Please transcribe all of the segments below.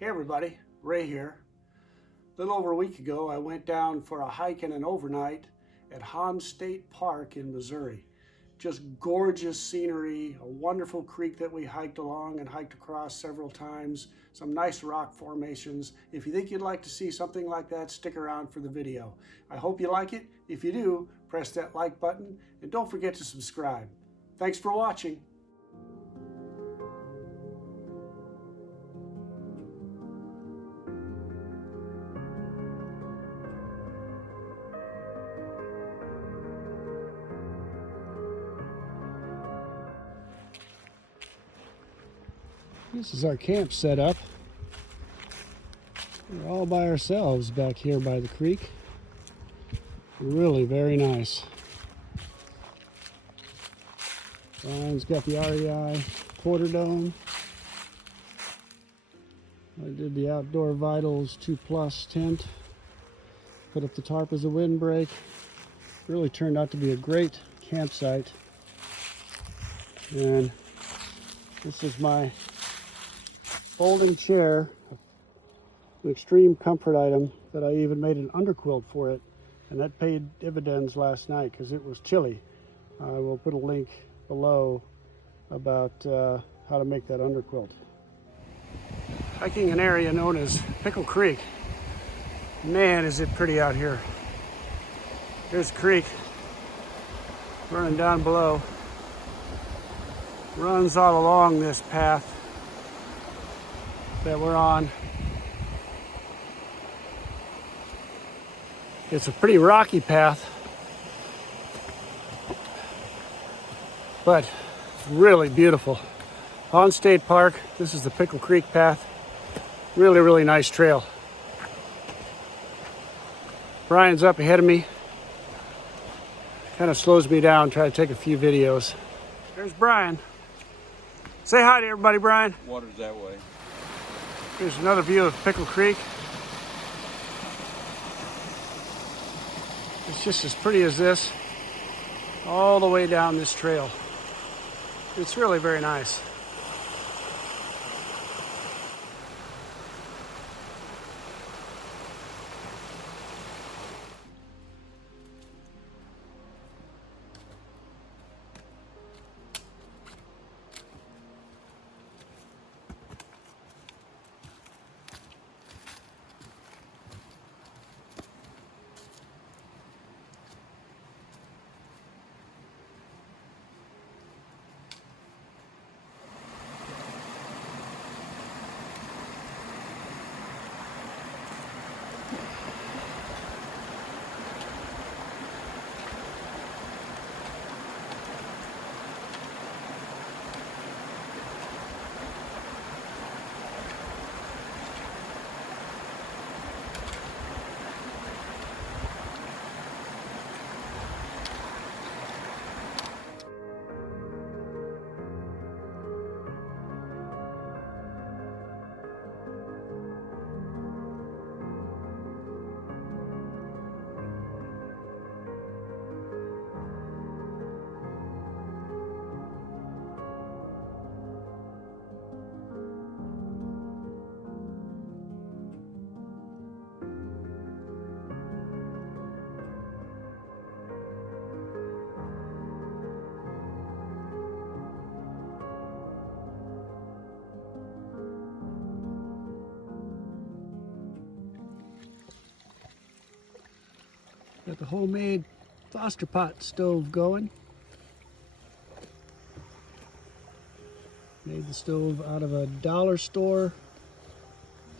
Hey everybody, Ray here. A little over a week ago, I went down for a hike and an overnight at Hawn State Park in Missouri. Just gorgeous scenery, a wonderful creek that we hiked along and hiked across several times, some nice rock formations. If you think you'd like to see something like that, stick around for the video. I hope you like it. If you do, press that like button and don't forget to subscribe. Thanks for watching. This is our camp set up. We're all by ourselves back here by the creek. Really very nice. Brian's got the REI quarter dome. I did the Outdoor Vitals 2+ tent. Put up the tarp as a windbreak. Really turned out to be a great campsite. And this is my folding chair, an extreme comfort item that I even made an underquilt for it, and that paid dividends last night because it was chilly. I will put a link below about how to make that underquilt. Hiking an area known as Pickle Creek. Man, is it pretty out here. There's a creek running down below. Runs all along this path that we're on. It's a pretty rocky path, but it's really beautiful. Hawn State Park, this is the Pickle Creek path. Really, really nice trail. Brian's up ahead of me. Kind of slows me down, try to take a few videos. There's Brian. Say hi to everybody, Brian. Water's that way. Here's another view of Pickle Creek. It's just as pretty as this, all the way down this trail. It's really very nice. Got the homemade Foster pot stove going. Made the stove out of a dollar store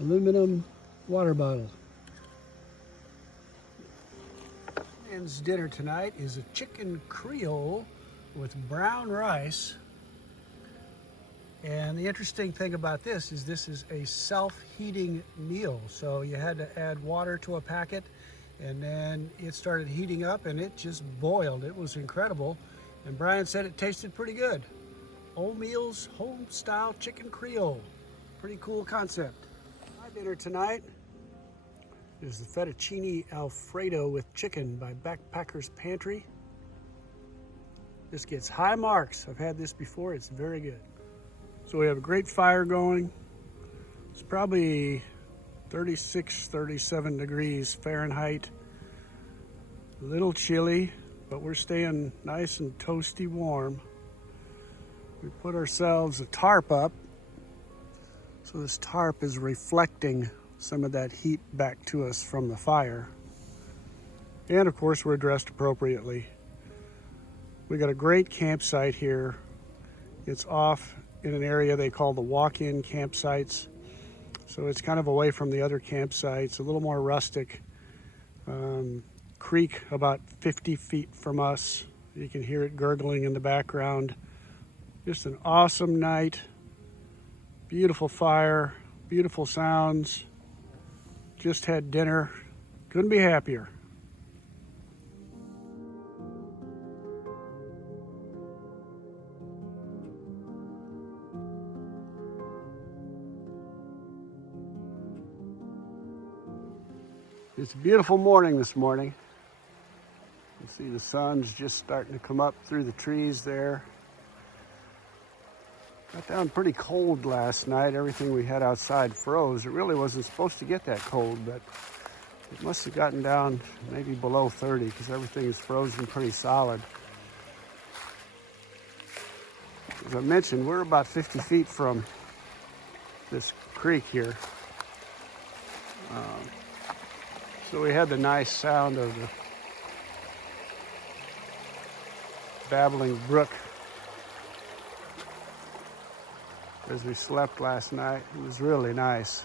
aluminum water bottle. Brian's dinner tonight is a chicken Creole with brown rice. And the interesting thing about this is a self-heating meal. So you had to add water to a packet, and then it started heating up and it just boiled. It was incredible. And Brian said it tasted pretty good. O'Meal's home style chicken Creole. Pretty cool concept. My dinner tonight is the Fettuccine Alfredo with chicken by Backpacker's Pantry. This gets high marks. I've had this before, it's very good. So we have a great fire going. It's probably 36, 37 degrees Fahrenheit. A little chilly, but we're staying nice and toasty warm. We put ourselves a tarp up. So this tarp is reflecting some of that heat back to us from the fire. And of course, we're dressed appropriately. We got a great campsite here. It's off in an area they call the walk-in campsites. So it's kind of away from the other campsites, a little more rustic. Creek about 50 feet from us. You can hear it gurgling in the background. Just an awesome night. Beautiful fire, beautiful sounds. Just had dinner. Couldn't be happier. It's a beautiful morning this morning. You can see the sun's just starting to come up through the trees there. Got down pretty cold last night. Everything we had outside froze. It really wasn't supposed to get that cold, but it must have gotten down maybe below 30 because everything is frozen pretty solid. As I mentioned, we're about 50 feet from this creek here. So we had the nice sound of the babbling brook as we slept last night. It was really nice.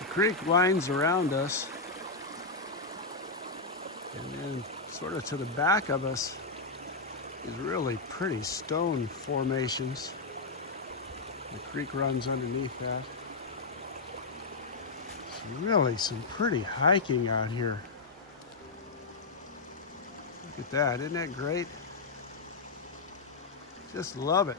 The creek winds around us, and then sort of to the back of us is really pretty stone formations. The creek runs underneath that. So really some pretty hiking out here. Look at that, isn't that great? Just love it.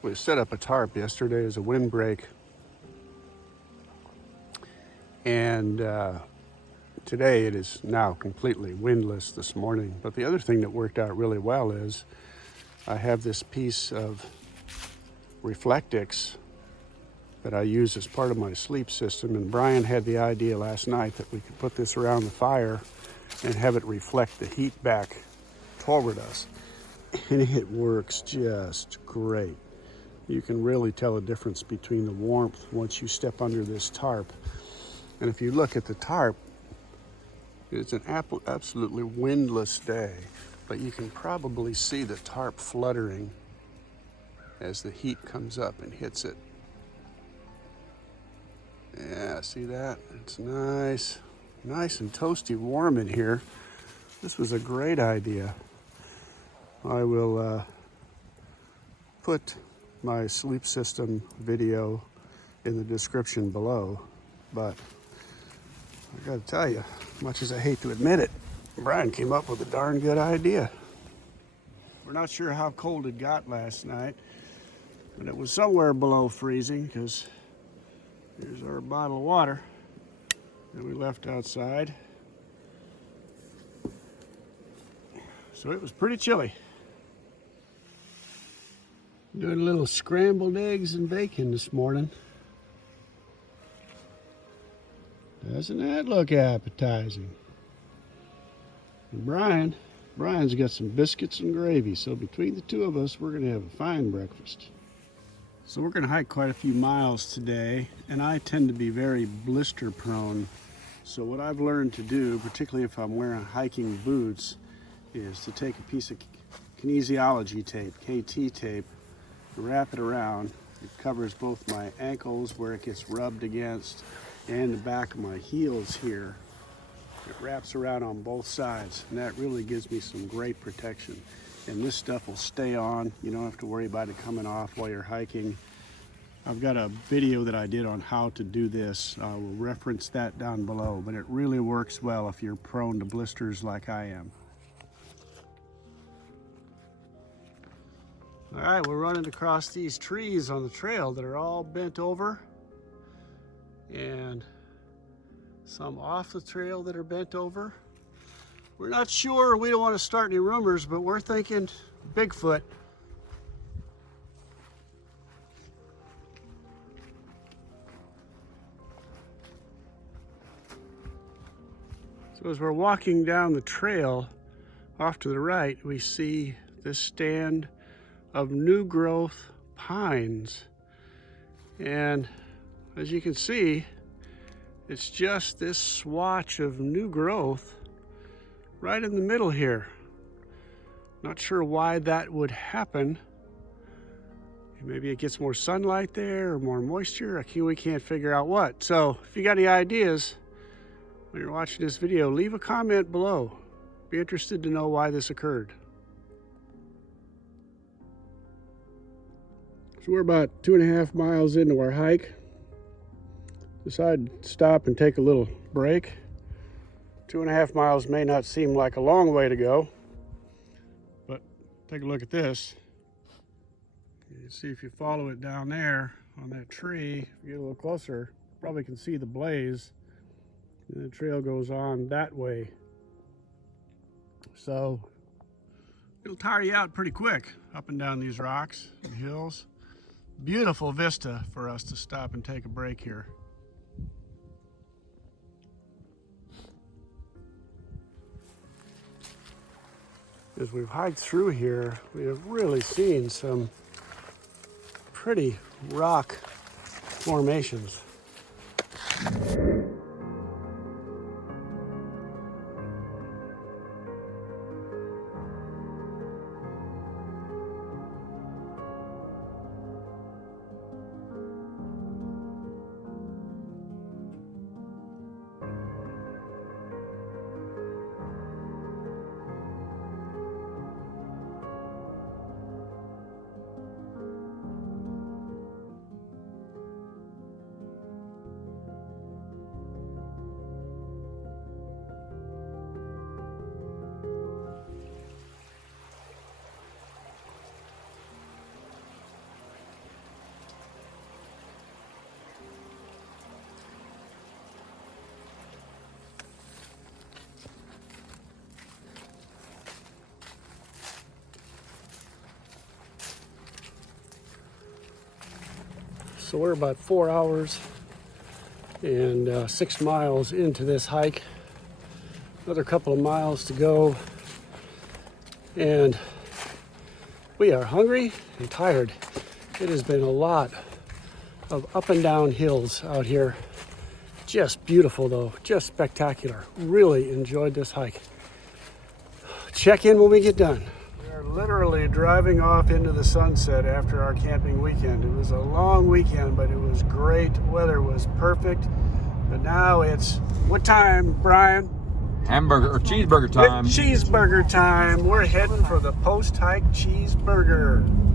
We set up a tarp yesterday as a windbreak. And today it is now completely windless this morning. But the other thing that worked out really well is I have this piece of Reflectix that I use as part of my sleep system. And Brian had the idea last night that we could put this around the fire and have it reflect the heat back toward us. And it works just great. You can really tell a difference between the warmth once you step under this tarp. And if you look at the tarp, it's an absolutely windless day, but you can probably see the tarp fluttering as the heat comes up and hits it. Yeah, see that? It's nice and toasty warm in here. This was a great idea. I will put my sleep system video in the description below, but I gotta tell you, much as I hate to admit it, Brian came up with a darn good idea. We're not sure how cold it got last night, but it was somewhere below freezing because here's our bottle of water that we left outside. So it was pretty chilly. Doing a little scrambled eggs and bacon this morning. Doesn't that look appetizing? And Brian's got some biscuits and gravy, so between the two of us, we're gonna have a fine breakfast. So we're gonna hike quite a few miles today, and I tend to be very blister prone. So what I've learned to do, particularly if I'm wearing hiking boots, is to take a piece of kinesiology tape, KT tape, wrap it around. It covers both my ankles where it gets rubbed against and the back of my heels here. It wraps around on both sides, and that really gives me some great protection. And this stuff will stay on. You don't have to worry about it coming off while you're hiking. I've got a video that I did on how to do this. I will reference that down below, but it really works well if you're prone to blisters like I am. All right, we're running across these trees on the trail that are all bent over. and some off the trail that are bent over. We're not sure, we don't want to start any rumors, but we're thinking Bigfoot. So as we're walking down the trail off to the right, we see this stand of new growth pines. And as you can see, it's just this swatch of new growth right in the middle here. Not sure why that would happen. Maybe it gets more sunlight there or more moisture. We can't figure out what. So if you got any ideas when you're watching this video, leave a comment below. Be interested to know why this occurred. So we're about 2.5 miles into our hike. Decided to stop and take a little break. 2.5 miles may not seem like a long way to go, but take a look at this. You can see if you follow it down there on that tree, if you get a little closer, probably can see the blaze. And the trail goes on that way. So it'll tire you out pretty quick up and down these rocks and hills. Beautiful vista for us to stop and take a break here. As we've hiked through here, we have really seen some pretty rock formations. So we're about 4 hours and 6 miles into this hike. Another couple of miles to go. And we are hungry and tired. It has been a lot of up and down hills out here. Just beautiful though, just spectacular. Really enjoyed this hike. Check in when we get done. We are literally driving off into the sunset after our camping weekend. It was a long weekend, but it was great. Weather was perfect. But now it's, what time, Brian? Hamburger or cheeseburger time. Cheeseburger time. We're heading for the post-hike cheeseburger.